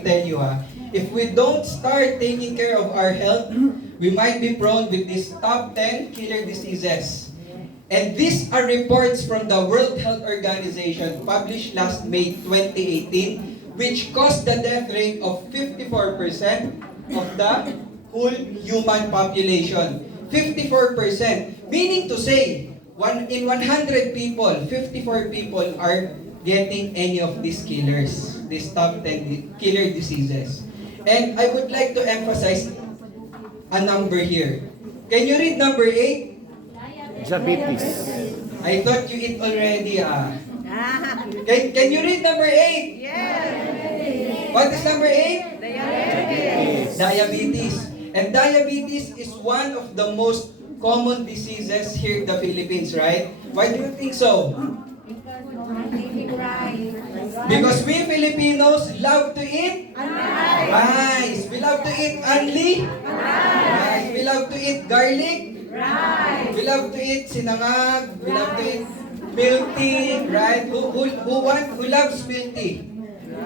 tell you, if we don't start taking care of our health, we might be prone with these top 10 killer diseases. And these are reports from the World Health Organization published last May 2018, which caused the death rate of 54% of the whole human population. 54%, meaning to say, in 100 people, 54 people are getting any of these killers, these top 10 killer diseases. And I would like to emphasize a number here. Can you read number 8? Diabetes. I thought you eat already. Can you read number 8? Yes. What is number 8? Diabetes. Diabetes. And diabetes is one of the most common diseases here in the Philippines, right? Why do you think so? Because we Filipinos love to eat rice. We love to eat only rice. We love to eat garlic. We love to eat sinangag. We love to eat milk tea, right? Who loves milk tea?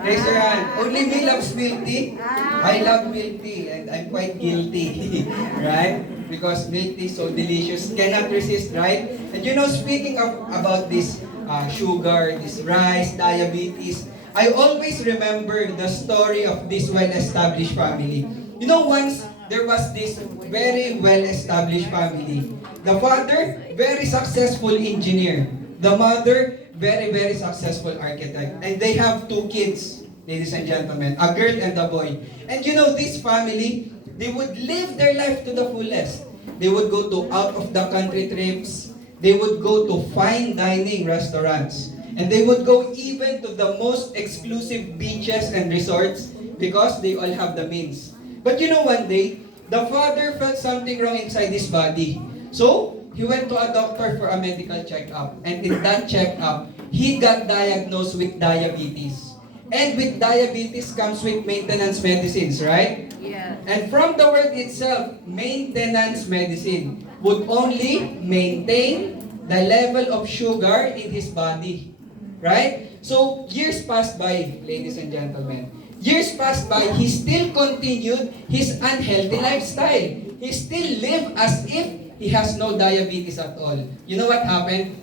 Raise your hand. Only me loves milk tea. I love milk tea and I'm quite guilty, right? Because milk tea is so delicious, cannot resist, right? And you know, speaking about this sugar, this rice, diabetes, I always remember the story of this well-established family. You know, once there was this very well-established family. The father, very successful engineer. The mother, very, very successful architect. And they have 2 kids, ladies and gentlemen, a girl and a boy. And you know, this family, they would live their life to the fullest. They would go to out-of-the-country trips. They would go to fine dining restaurants. And they would go even to the most exclusive beaches and resorts because they all have the means. But you know, one day, the father felt something wrong inside his body. So, he went to a doctor for a medical checkup. And in that checkup, he got diagnosed with diabetes. And with diabetes comes with maintenance medicines, right? Yes. And from the word itself, maintenance medicine would only maintain the level of sugar in his body. Right? So, years passed by, ladies and gentlemen. Years passed by, he still continued his unhealthy lifestyle. He still lived as if he has no diabetes at all. You know what happened?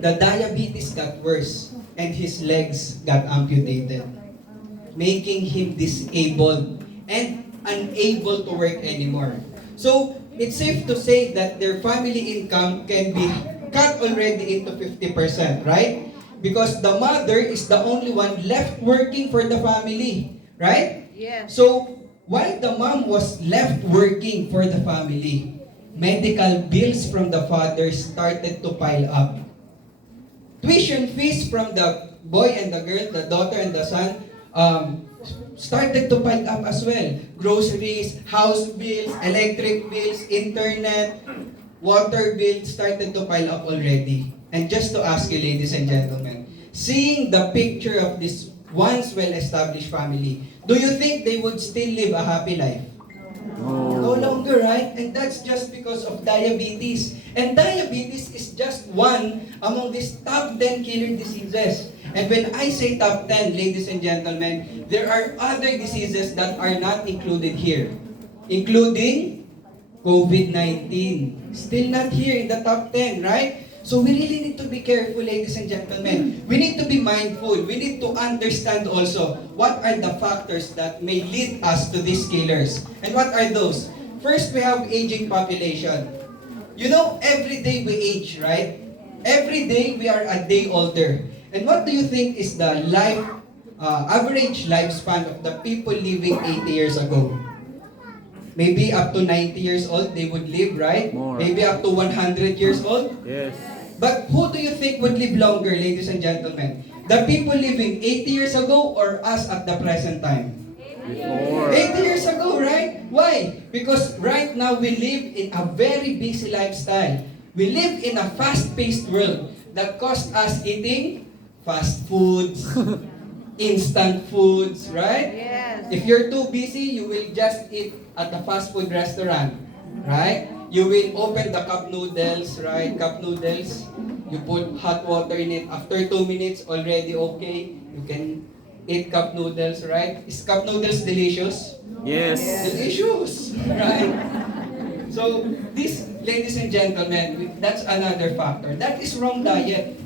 The diabetes got worse and his legs got amputated, making him disabled and unable to work anymore. So, it's safe to say that their family income can be cut already into 50%, right? Because the mother is the only one left working for the family, right? Yes. So, while the mom was left working for the family, medical bills from the father started to pile up. Tuition fees from the boy and the girl, the daughter and the son, started to pile up as well. Groceries, house bills, electric bills, internet, water bills started to pile up already. And just to ask you, ladies and gentlemen, seeing the picture of this once well-established family, do you think they would still live a happy life? No longer, right? And that's just because of diabetes. And diabetes is just one among these top 10 killer diseases. And when I say top 10, ladies and gentlemen, there are other diseases that are not included here, including COVID-19. Still not here in the top 10, right? So we really need to be careful, ladies and gentlemen. We need to be mindful. We need to understand also what are the factors that may lead us to these killers. And what are those? First, we have aging population. You know, every day we age, right? Every day we are a day older. And what do you think is the average lifespan of the people living 80 years ago? Maybe up to 90 years old they would live, right? More. Maybe up to 100 years old. Yes. But who do you think would live longer, ladies and gentlemen? The people living 80 years ago or us at the present time? Before. 80 years ago, right? Why? Because right now we live in a very busy lifestyle. We live in a fast-paced world that costs us eating fast foods, instant foods, right? Yes. If you're too busy, you will just eat at a fast food restaurant, right? You will open the cup noodles, right? Cup noodles. You put hot water in it. After 2 minutes, already okay. You can eat cup noodles, right? Is cup noodles delicious? Yes. Delicious, right? So, this, ladies and gentlemen, that's another factor. That is wrong diet.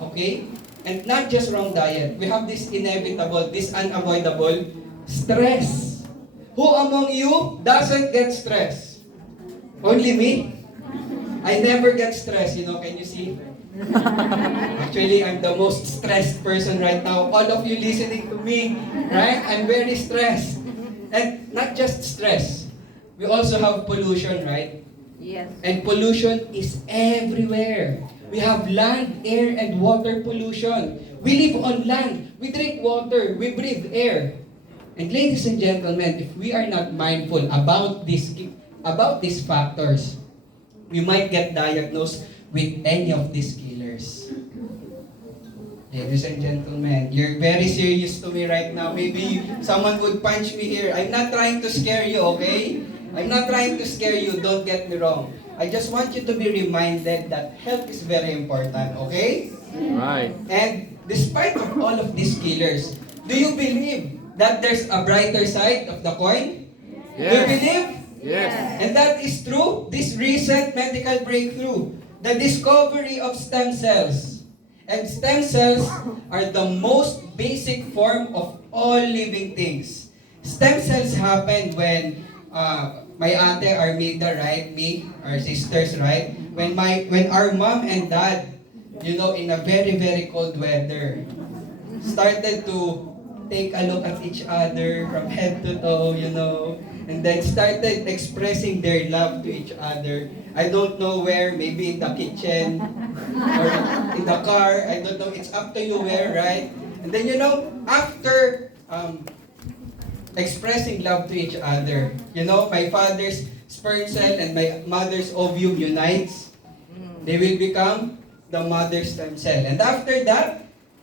Okay? And not just wrong diet. We have this inevitable, this unavoidable stress. Who among you doesn't get stress? Only me? I never get stressed, can you see? Actually, I'm the most stressed person right now. All of you listening to me, right? I'm very stressed. And not just stress. We also have pollution, right? Yes. And pollution is everywhere. We have land, air, and water pollution. We live on land. We drink water. We breathe air. And ladies and gentlemen, if we are not mindful about these factors, we might get diagnosed with any of these killers. Ladies and gentlemen, you're very serious to me right now. Maybe someone would punch me here. I'm not trying to scare you, okay? I'm not trying to scare you, don't get me wrong. I just want you to be reminded that health is very important, okay? Right. And despite of all of these killers, do you believe that there's a brighter side of the coin? Do you believe? Yes. And that is true. This recent medical breakthrough, the discovery of stem cells. And stem cells are the most basic form of all living things. Stem cells happen when my ate Armida, right? Me, our sisters, right? When our mom and dad, in a very, very cold weather, started to take a look at each other from head to toe, and then started expressing their love to each other. I don't know where, maybe in the kitchen or in the car. I don't know. It's up to you where, right? And then, after expressing love to each other, my father's sperm cell and my mother's ovum unites. They will become the mother's stem cell. And after that,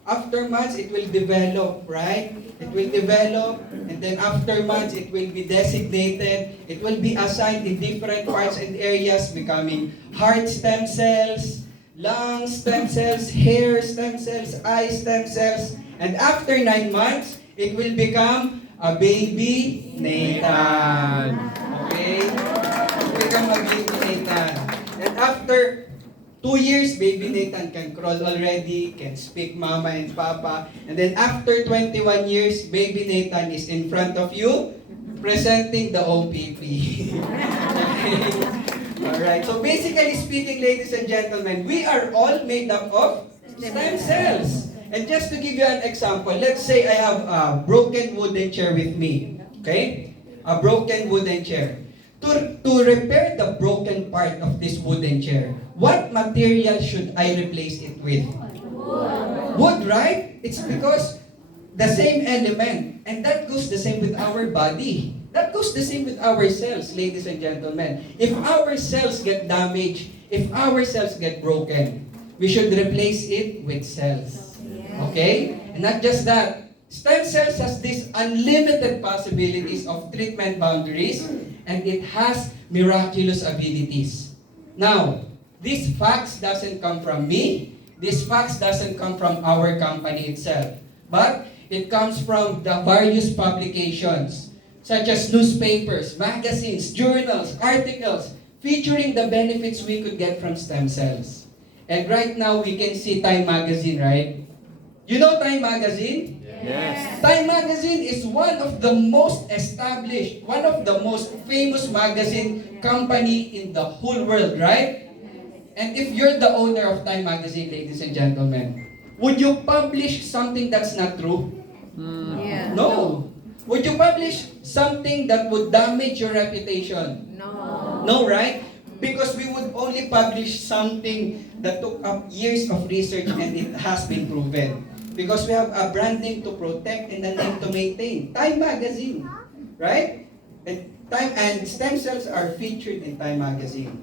after months, it will develop, right? It will develop, and then after months, it will be designated. It will be assigned in different parts and areas, becoming heart stem cells, lung stem cells, hair stem cells, eye stem cells. And after 9 months, it will become a baby Nathan. Okay? It will become a baby Nathan. And after 2 years, baby Nathan can crawl already, can speak mama and papa. And then after 21 years, baby Nathan is in front of you, presenting the OPP. Okay? Alright, so basically speaking, ladies and gentlemen, we are all made up of stem cells. And just to give you an example, let's say I have a broken wooden chair with me. Okay? A broken wooden chair. To repair the broken part of this wooden chair, what material should I replace it with? Wood, right? It's because the same element. And that goes the same with our body. That goes the same with our cells, ladies and gentlemen. If our cells get damaged, if our cells get broken, we should replace it with cells. Okay? And not just that. Stem cells has these unlimited possibilities of treatment boundaries, and it has miraculous abilities. Now, these facts doesn't come from me. These facts doesn't come from our company itself. But it comes from the various publications, such as newspapers, magazines, journals, articles, featuring the benefits we could get from stem cells. And right now, we can see Time Magazine, right? You know Time Magazine? Yes. Time Magazine is one of the most established, one of the most famous magazine company in the whole world, right? And if you're the owner of Time Magazine, ladies and gentlemen, would you publish something that's not true? Yeah. No. Would you publish something that would damage your reputation? No. No, right? Because we would only publish something that took up years of research and it has been proven. Because we have a branding to protect and a name to maintain. Time Magazine, right? And stem cells are featured in Time Magazine.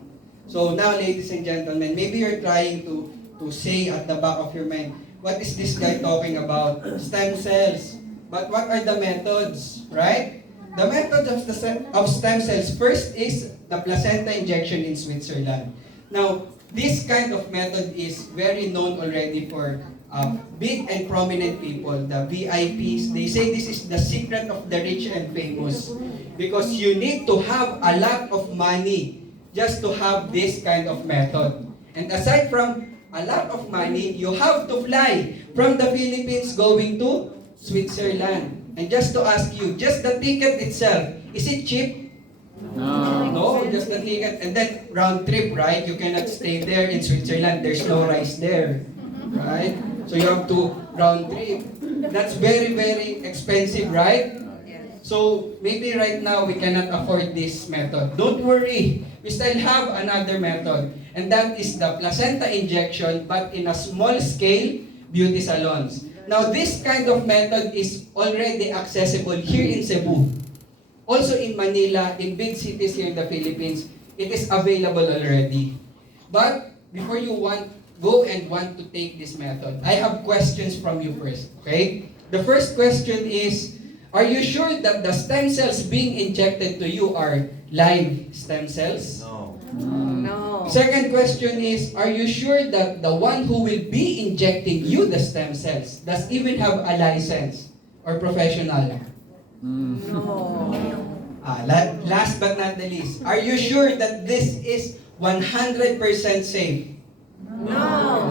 So now, ladies and gentlemen, maybe you're trying to say at the back of your mind, what is this guy talking about? Stem cells. But what are the methods, right? The method of stem cells, first is the placenta injection in Switzerland. Now, this kind of method is very known already for big and prominent people, the VIPs. They say this is the secret of the rich and famous because you need to have a lot of money just to have this kind of method. And aside from a lot of money, you have to fly from the Philippines going to Switzerland. And just to ask you, just the ticket itself, is it cheap? No, just the ticket. And then round trip, right? You cannot stay there in Switzerland. There's no rice there, right? So you have to round trip. That's very, very expensive, right? So maybe right now we cannot afford this method. Don't worry. We still have another method. And that is the placenta injection, but in a small scale, beauty salons. Now this kind of method is already accessible here in Cebu. Also in Manila, in big cities here in the Philippines, it is available already. But before you go and want to take this method, I have questions from you first, okay? The first question is, are you sure that the stem cells being injected to you are live stem cells? No. Second question is, are you sure that the one who will be injecting you the stem cells does even have a license or professional? No. Last but not the least, are you sure that this is 100% safe? No.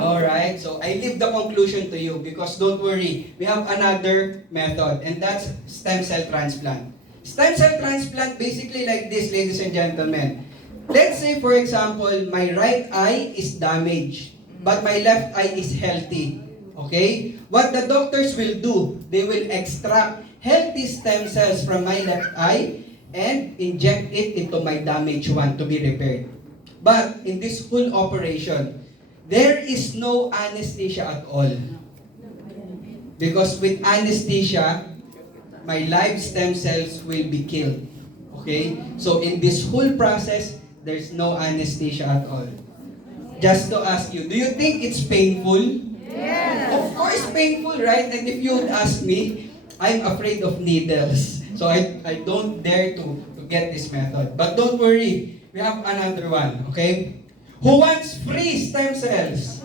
Alright, so I leave the conclusion to you because don't worry, we have another method and that's stem cell transplant. Stem cell transplant basically like this, ladies and gentlemen. Let's say for example, my right eye is damaged, but my left eye is healthy. Okay? What the doctors will do, they will extract healthy stem cells from my left eye and inject it into my damaged one to be repaired. But in this whole operation, there is no anesthesia at all. Because with anesthesia, my live stem cells will be killed. Okay? So in this whole process, there's no anesthesia at all. Just to ask you, do you think it's painful? Yes. Of course painful, right? And if you would ask me, I'm afraid of needles. So I don't dare to get this method. But don't worry, we have another one, okay? Who wants free stem cells?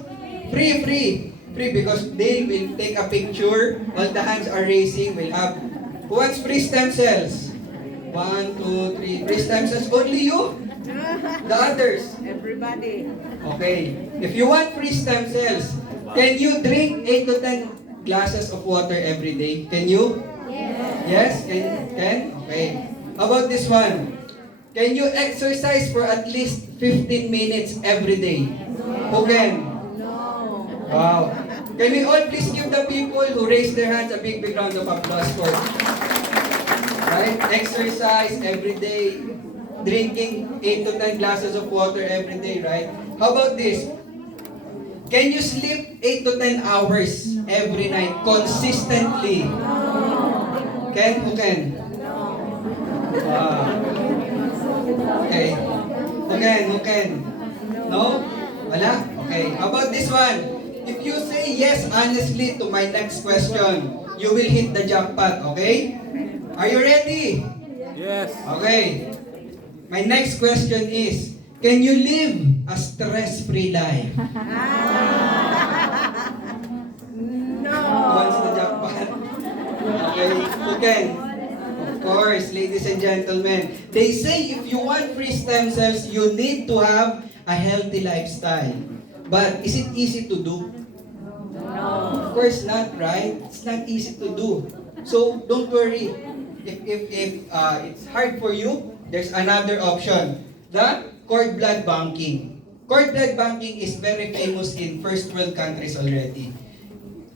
Free because they will take a picture while the hands are raising. We'll have, who wants free stem cells? 1, 2, 3, free stem cells. Only you? The others? Everybody. Okay. If you want free stem cells, can you drink 8 to 10 glasses of water every day? Can you? Yes? Can? Okay. How about this one? Can you exercise for at least 15 minutes every day? Who can? No. Wow. Can we all please give the people who raised their hands a big round of applause for, right? Exercise every day, drinking 8 to 10 glasses of water every day, right? How about this? Can you sleep 8 to 10 hours every night consistently? Can? Who can? Wow. Okay. Who can? No? Wala? Okay. How about this one? If you say yes honestly to my next question, you will hit the jackpot, okay? Are you ready? Yes. Okay. My next question is, can you live a stress-free life? No. Once the jackpot. Okay. Who can? Of course, ladies and gentlemen. They say if you want free stem cells, you need to have a healthy lifestyle. But is it easy to do? No. Of course not, right? It's not easy to do. So don't worry. If it's hard for you, there's another option. The cord blood banking. Cord blood banking is very famous in first world countries already.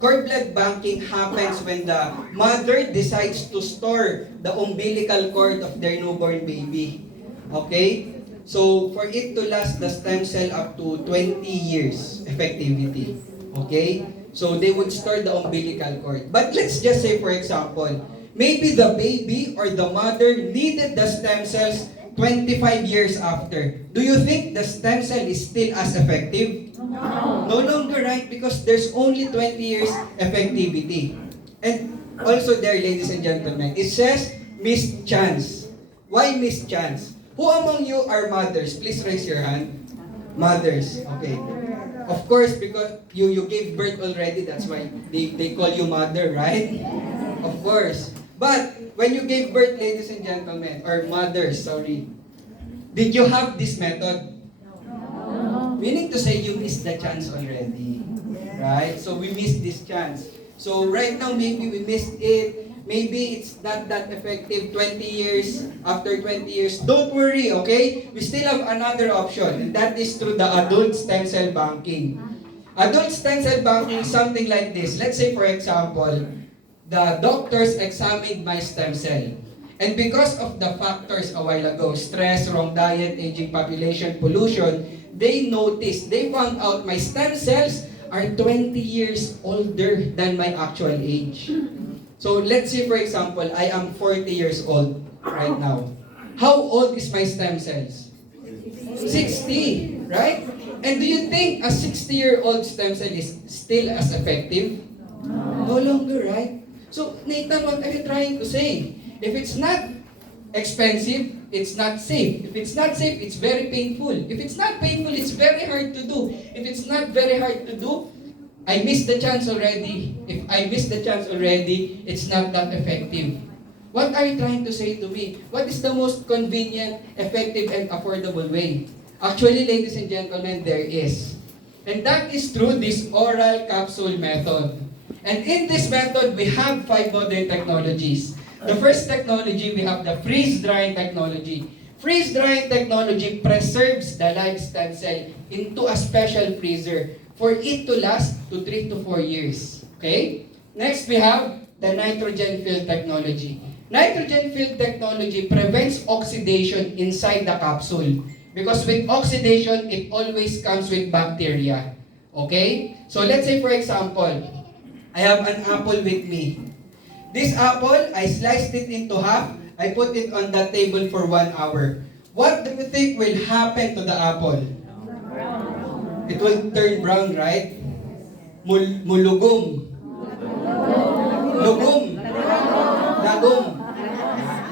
Cord blood banking happens when the mother decides to store the umbilical cord of their newborn baby. Okay? So, for it to last the stem cell up to 20 years effectivity. Okay? So, they would store the umbilical cord. But let's just say, for example, maybe the baby or the mother needed the stem cells 25 years after. Do you think the stem cell is still as effective? No. No longer, right? Because there's only 20 years effectivity. And also there, ladies and gentlemen, it says missed chance. Why missed chance? Who among you are mothers? Please raise your hand. Mothers. Okay. Of course, because you gave birth already, that's why they call you mother, right? Of course. But when you gave birth, ladies and gentlemen, or mothers, sorry, did you have this method? Meaning to say you missed the chance already. Right? So we missed this chance. So right now, maybe we missed it. Maybe it's not that effective 20 years, after 20 years. Don't worry, okay? We still have another option, and that is through the adult stem cell banking. Adult stem cell banking is something like this. Let's say, for example, the doctors examined my stem cell. And because of the factors a while ago, stress, wrong diet, aging population, pollution, they noticed, they found out my stem cells are 20 years older than my actual age. So let's say, for example, I am 40 years old right now. How old is my stem cells? 60, right? And do you think a 60-year-old stem cell is still as effective? No longer, right? So, Nathan, what are you trying to say? If it's not expensive, it's not safe. If it's not safe, it's very painful. If it's not painful, it's very hard to do. If it's not very hard to do, I missed the chance already. If I missed the chance already, it's not that effective. What are you trying to say to me? What is the most convenient, effective, and affordable way? Actually, ladies and gentlemen, there is. And that is through this oral capsule method. And in this method, we have 5 modern technologies. The first technology, we have the freeze-drying technology. Freeze-drying technology preserves the live stem cell into a special freezer for it to last to 3 to 4 years. Okay? Next, we have the nitrogen-filled technology. Nitrogen-filled technology prevents oxidation inside the capsule. Because with oxidation, it always comes with bacteria. Okay? So let's say, for example, I have an apple with me. This apple, I sliced it into half. I put it on the table for 1 hour. What do you think will happen to the apple? It will turn brown, right? Mulugom. Lugom. Lagom.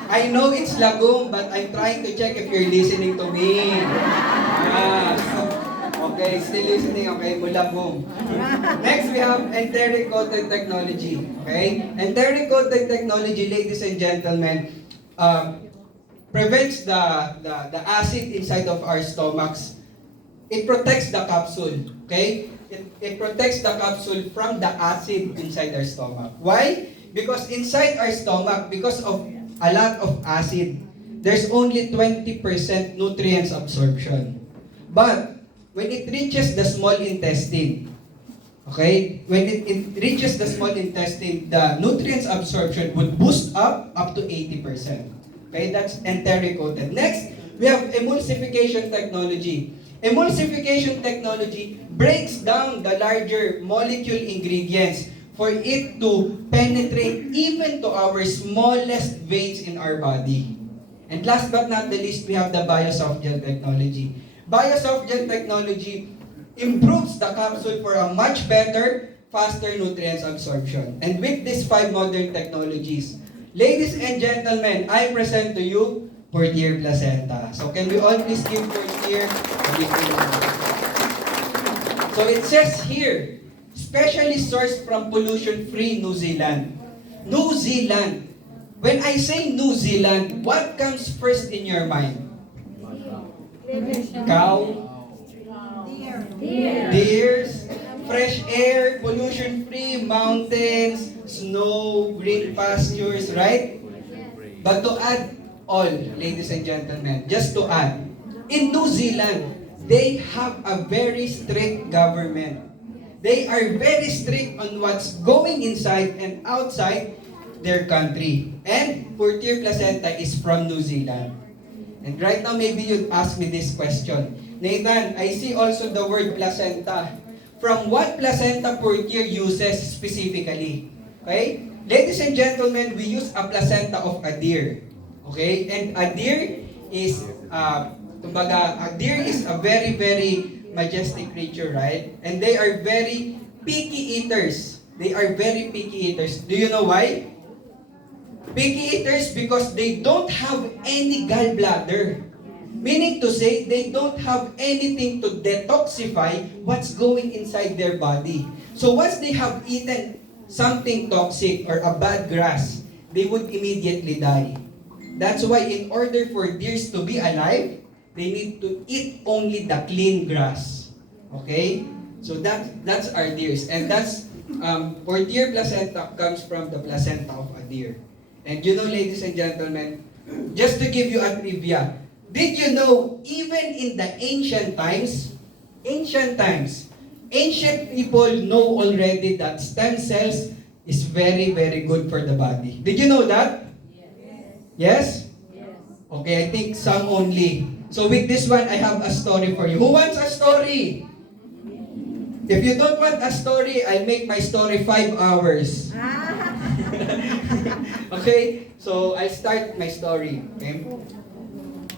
I know it's lagom, but I'm trying to check if you're listening to me. Okay, still listening, okay? Mulagom. Next, we have enteric coated technology. Okay? Enteric coated technology, ladies and gentlemen, prevents the acid inside of our stomachs. It protects the capsule, okay? It protects the capsule from the acid inside our stomach. Why? Because inside our stomach, because of a lot of acid, there's only 20% nutrients absorption. But when it reaches the small intestine, okay? When it reaches the small intestine, the nutrients absorption would boost up to 80%. Okay, that's enteric coated. Next, we have emulsification technology. Emulsification technology breaks down the larger molecule ingredients for it to penetrate even to our smallest veins in our body. And last but not the least, we have the biosoft gel technology. Biosoft gel technology improves the capsule for a much better, faster nutrients absorption. And with these 5 modern technologies, ladies and gentlemen, I present to you Purtier Placenta. So can we all please give Purtier a big round? So it says here, specially sourced from pollution-free New Zealand. New Zealand. When I say New Zealand, what comes first in your mind? Cow? Deers? Fresh air, pollution-free, mountains, snow, green pastures, right? But to add all, ladies and gentlemen, just to add, in New Zealand, they have a very strict government. They are very strict on what's going inside and outside their country. And Purtier Placenta is from New Zealand. And right now, maybe you'd ask me this question. Nathan, I see also the word placenta. From what placenta Purtier uses specifically? Okay? Ladies and gentlemen, we use a placenta of a deer. Okay? And a deer is, a deer is a very, very majestic creature, right? And they are very picky eaters. They are very picky eaters. Do you know why? Picky eaters because they don't have any gallbladder. Meaning to say, they don't have anything to detoxify what's going inside their body. So once they have eaten something toxic or a bad grass, they would immediately die. That's why in order for deers to be alive, they need to eat only the clean grass. Okay? So that's our deers. And that's, Purtier placenta comes from the placenta of a deer. And you know, ladies and gentlemen, just to give you a trivia, did you know, even in the ancient times, ancient people know already that stem cells is very, very good for the body. Did you know that? Yes? Okay, I think some only. So with this one, I have a story for you. Who wants a story? If you don't want a story, I'll make my story 5 hours. Okay? So I start my story. Okay?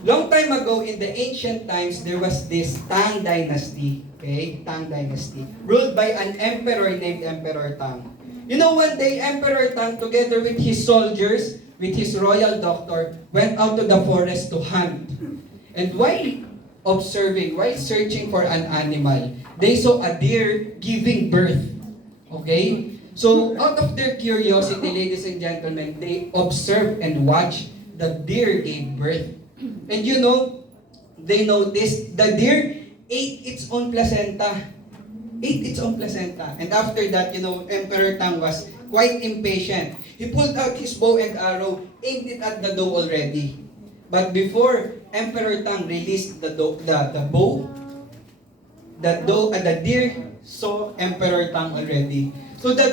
Long time ago, in the ancient times, there was this Tang dynasty. Okay? Tang dynasty. Ruled by an emperor named Emperor Tang. You know, one day, Emperor Tang, together with his soldiers, with his royal doctor, went out to the forest to hunt. And while observing, while searching for an animal, they saw a deer giving birth. Okay? So, out of their curiosity, ladies and gentlemen, they observed and watched the deer gave birth. And you know, they noticed the deer ate its own placenta. And after that, you know, Emperor Tang was quite impatient. He pulled out his bow and arrow, aimed it at the doe already. But before Emperor Tang released the bow, the deer saw Emperor Tang already. So the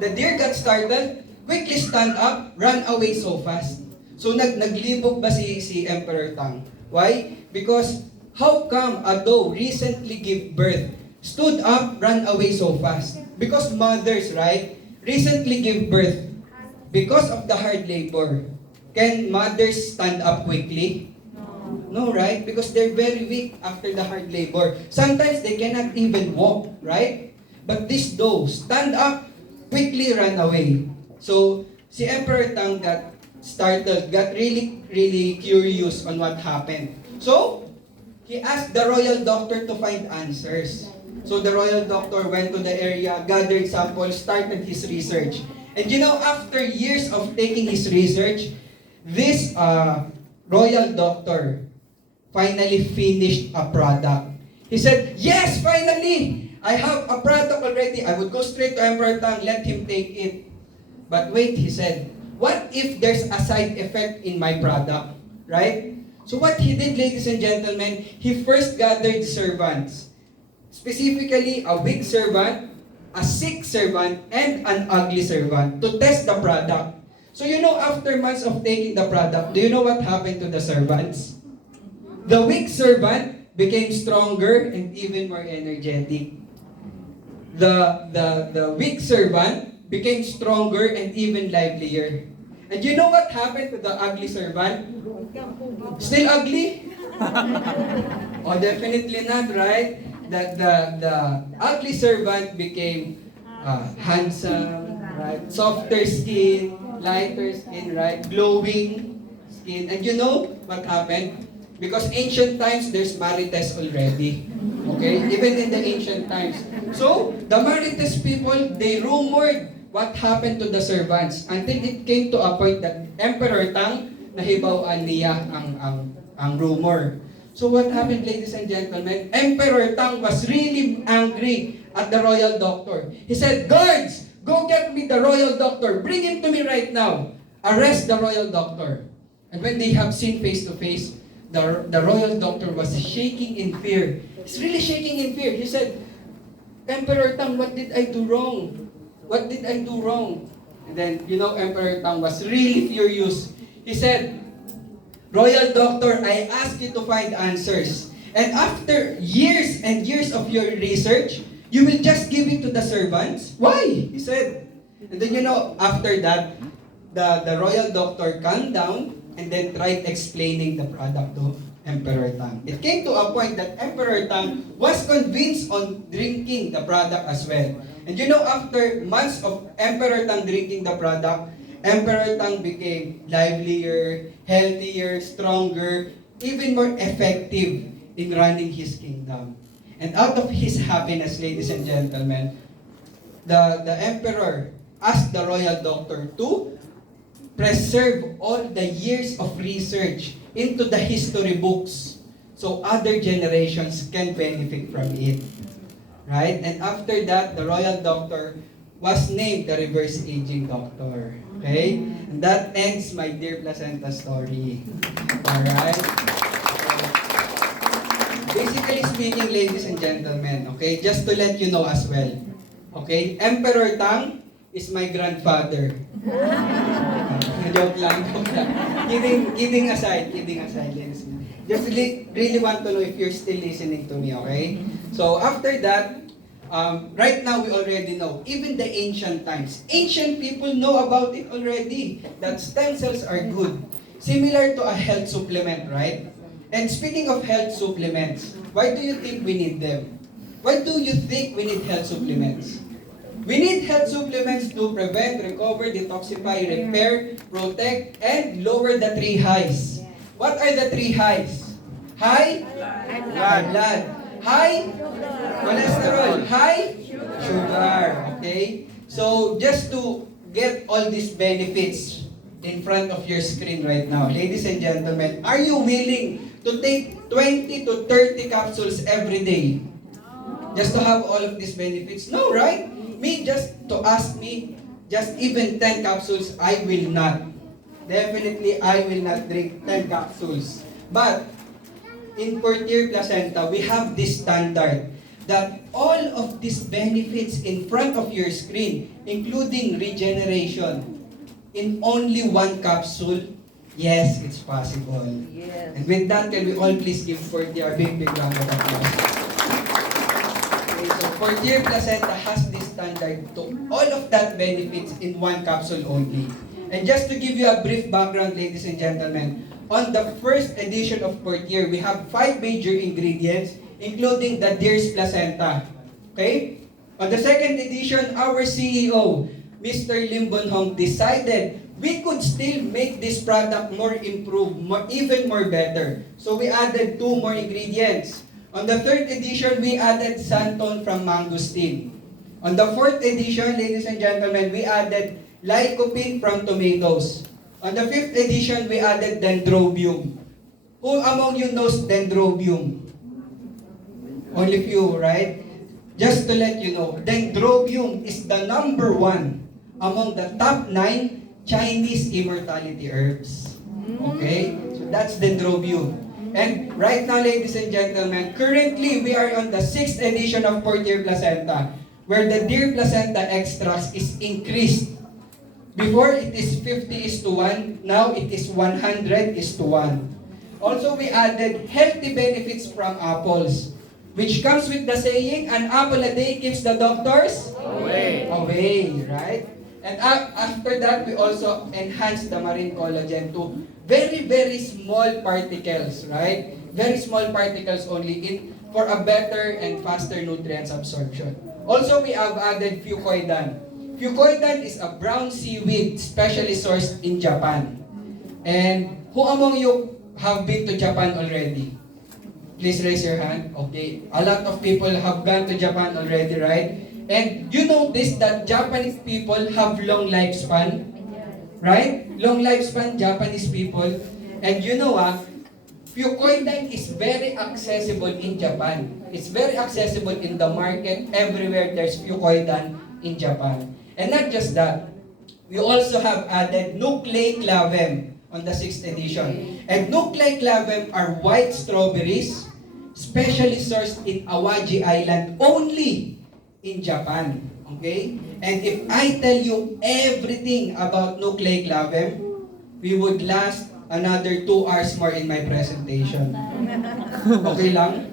deer got startled, quickly stand up, ran away so fast. So naglibog ba si Emperor Tang? Why? Because how come a doe recently gave birth, stood up, ran away so fast? Because mothers, right, recently give birth because of the hard labor. Can mothers stand up quickly? No, right? Because they're very weak after the hard labor. Sometimes they cannot even walk, right? But this doe stand up, quickly run away. So si Emperor Tang got startled, got really, really curious on what happened. So he asked the royal doctor to find answers. So the royal doctor went to the area, gathered samples, started his research. And you know, after years of taking his research, this royal doctor finally finished a product. He said, "Yes, finally! I have a product already. I would go straight to Emperor Tang, let him take it." But wait, he said, what if there's a side effect in my product? Right? So what he did, ladies and gentlemen, he first gathered servants. Specifically, a weak servant, a sick servant, and an ugly servant to test the product. So you know, after months of taking the product, do you know what happened to the servants? The weak servant became stronger and even more energetic. The weak servant became stronger and even livelier. And you know what happened to the ugly servant? Still ugly? Oh, definitely not, right? The ugly servant became handsome, right? Softer skin, lighter skin, right? Glowing skin. And you know what happened? Because ancient times, there's marites already. Okay? Even in the ancient times. So, the marites people, they rumored what happened to the servants until it came to a point that Emperor Tang, nahibawan niya ang rumor. So what happened, ladies and gentlemen? Emperor Tang was really angry at the royal doctor. He said, "Guards, go get me the royal doctor. Bring him to me right now. Arrest the royal doctor." And when they have seen face to face, the royal doctor was shaking in fear. He's really shaking in fear. He said, "Emperor Tang, what did I do wrong? What did I do wrong?" And then, you know, Emperor Tang was really furious. He said, "Royal doctor, I asked you to find answers. And after years and years of your research, you will just give it to the servants? Why?" He said. And then, you know, after that, the royal doctor calmed down and then tried explaining the product to Emperor Tang. It came to a point that Emperor Tang was convinced on drinking the product as well. And you know, after months of Emperor Tang drinking the product, Emperor Tang became livelier, healthier, stronger, even more effective in running his kingdom. And out of his happiness, ladies and gentlemen, the emperor asked the royal doctor to preserve all the years of research into the history books so other generations can benefit from it. Right? And after that, the royal doctor was named the reverse aging doctor. Okay? And that ends my dear Placenta story. Alright? Basically speaking, ladies and gentlemen, okay, just to let you know as well, okay, Emperor Tang is my grandfather. Joke lang, joke lang. Kidding aside, ladies. Just really want to know if you're still listening to me, okay? So after that, right now we already know, even the ancient times, ancient people know about it already, that stem cells are good. Similar to a health supplement, right? And speaking of health supplements, why do you think we need them? Why do you think we need health supplements? We need health supplements to prevent, recover, detoxify, repair, protect, and lower the three highs. What are the three highs? High blood. High cholesterol. High sugar. Okay? So, just to get all these benefits in front of your screen right now, ladies and gentlemen, are you willing to take 20 to 30 capsules every day just to have all of these benefits? No, right? Just even 10 capsules, I will not. Definitely, I will not drink 10 capsules. But, in Purtier Placenta, we have this standard that all of these benefits in front of your screen, including regeneration, in only one capsule, yes, it's possible. Yes. And with that, can we all please give Purtier a big round of applause? Okay, so Purtier Placenta has this standard to all of that benefits in one capsule only. And just to give you a brief background, ladies and gentlemen, on the first edition of Purtier, we have 5 major ingredients, including the deer's placenta. Okay? On the second edition, our CEO, Mr. Lim Bon Hong, decided we could still make this product more improved, even more better. So we added 2 more ingredients. On the third edition, we added santon from mangosteen. On the fourth edition, ladies and gentlemen, we added lycopene from tomatoes. On the fifth edition, we added dendrobium. Who among you knows dendrobium? Only few, right? Just to let you know, dendrobium is the number 1 among the top 9 Chinese immortality herbs. Okay? So that's dendrobium. And right now, ladies and gentlemen, currently we are on the 6th edition of Purtier Placenta, where the deer placenta extracts is increased. Before it is 50:1, now it is 100:1. Also, we added healthy benefits from apples, which comes with the saying, an apple a day keeps the doctors away, right? And after that, we also enhanced the marine collagen to very, very small particles, right? Very small particles only for a better and faster nutrients absorption. Also, we have added fucoidan. Fucoidan is a brown seaweed specially sourced in Japan. And who among you have been to Japan already? Please raise your hand. Okay. A lot of people have gone to Japan already, right? And you notice that Japanese people have long lifespan, right? Long lifespan Japanese people. And you know fucoidan is very accessible in Japan. It's very accessible in the market. Everywhere there's fucoidan in Japan. And not just that, we also have added nucleoclavem on the 6th edition. And nucleoclavem are white strawberries, specially sourced in Awaji Island, only in Japan. Okay? And if I tell you everything about nucleoclavem, we would last another 2 hours more in my presentation. Okay lang?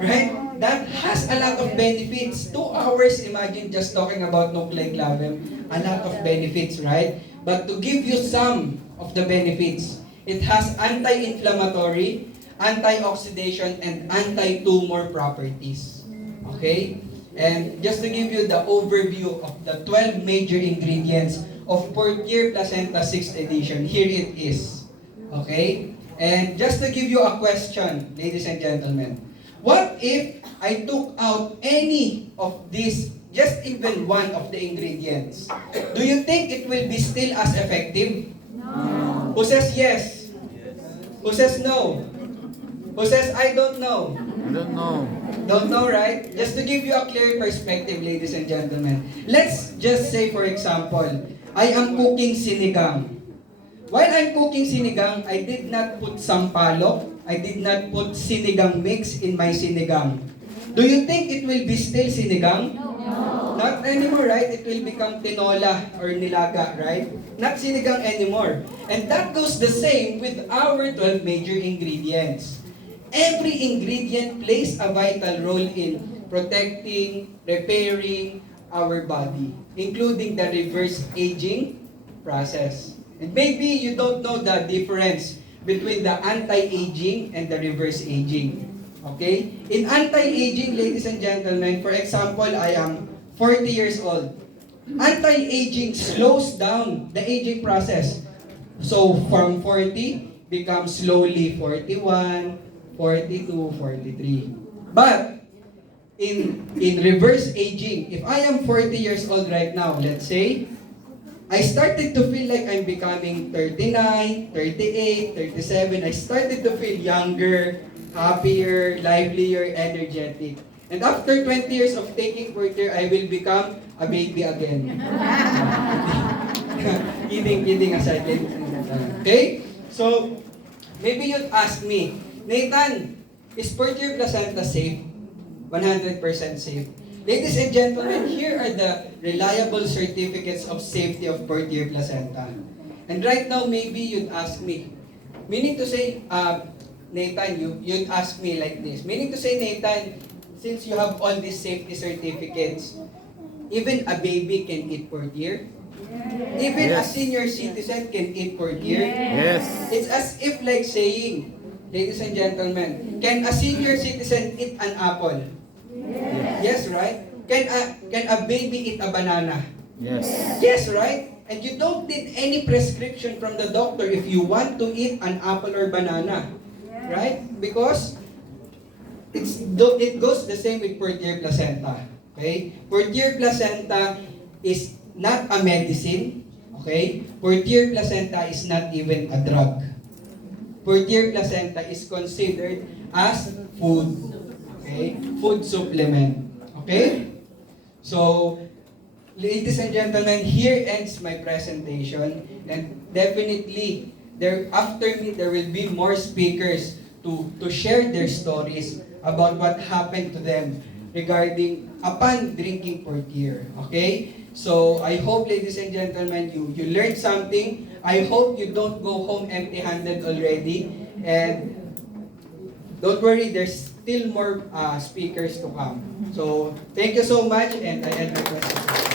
Right? That has a lot of benefits. 2 hours, imagine just talking about nucleoclavem. A lot of benefits, right? But to give you some of the benefits, it has anti-inflammatory, antioxidation, and anti-tumor properties. Okay? And just to give you the overview of the 12 major ingredients of Purtier Placenta 6th edition, here it is. Okay? And just to give you a question, ladies and gentlemen, what if I took out any of these, just even one of the ingredients? Do you think it will be still as effective? No. Who says yes? Who says no? Who says I don't know? I don't know. Don't know, right? Just to give you a clear perspective, ladies and gentlemen. Let's just say, for example, I am cooking sinigang. While I'm cooking sinigang, I did not put sampalok. I did not put sinigang mix in my sinigang. Do you think it will be still sinigang? No. Not anymore, right? It will become tinola or nilaga, right? Not sinigang anymore. And that goes the same with our 12 major ingredients. Every ingredient plays a vital role in protecting, repairing our body, including the reverse aging process. And maybe you don't know the difference between the anti-aging and the reverse aging. Okay? In anti-aging, ladies and gentlemen, for example, I am 40 years old. Anti-aging slows down the aging process. So from 40 becomes slowly 41, 42, 43. But in reverse aging, if I am 40 years old right now, let's say, I started to feel like I'm becoming 39, 38, 37. I started to feel younger, happier, livelier, energetic. And after 20 years of taking Purtier, I will become a baby again. Kidding aside. Okay? So, maybe you'd ask me, Nathan, is Purtier Placenta safe? 100% safe. Ladies and gentlemen, here are the reliable certificates of safety of Purtier Placenta. And right now, maybe you'd ask me, meaning to say, Nathan, you'd ask me like this. Meaning to say, Nathan, since you have all these safety certificates, even a baby can eat Purtier? Even a Yes. senior citizen can eat Purtier? Yes. It's as if like saying, ladies and gentlemen, can a senior citizen eat an apple? Yes, right? Can a baby eat a banana? Yes. Yes, right? And you don't need any prescription from the doctor if you want to eat an apple or banana. Right? Because it goes the same with Purtier Placenta. Okay? Purtier Placenta is not a medicine. Okay? Purtier Placenta is not even a drug. Purtier Placenta is considered as food. Okay? Food supplement. Okay? So, ladies and gentlemen, here ends my presentation. And definitely, after me, there will be more speakers to share their stories about what happened to them regarding upon drinking Purtier. Okay? So, I hope, ladies and gentlemen, you learned something. I hope you don't go home empty-handed already. And don't worry, there's still more speakers to come. So, thank you so much, and I end my presentation.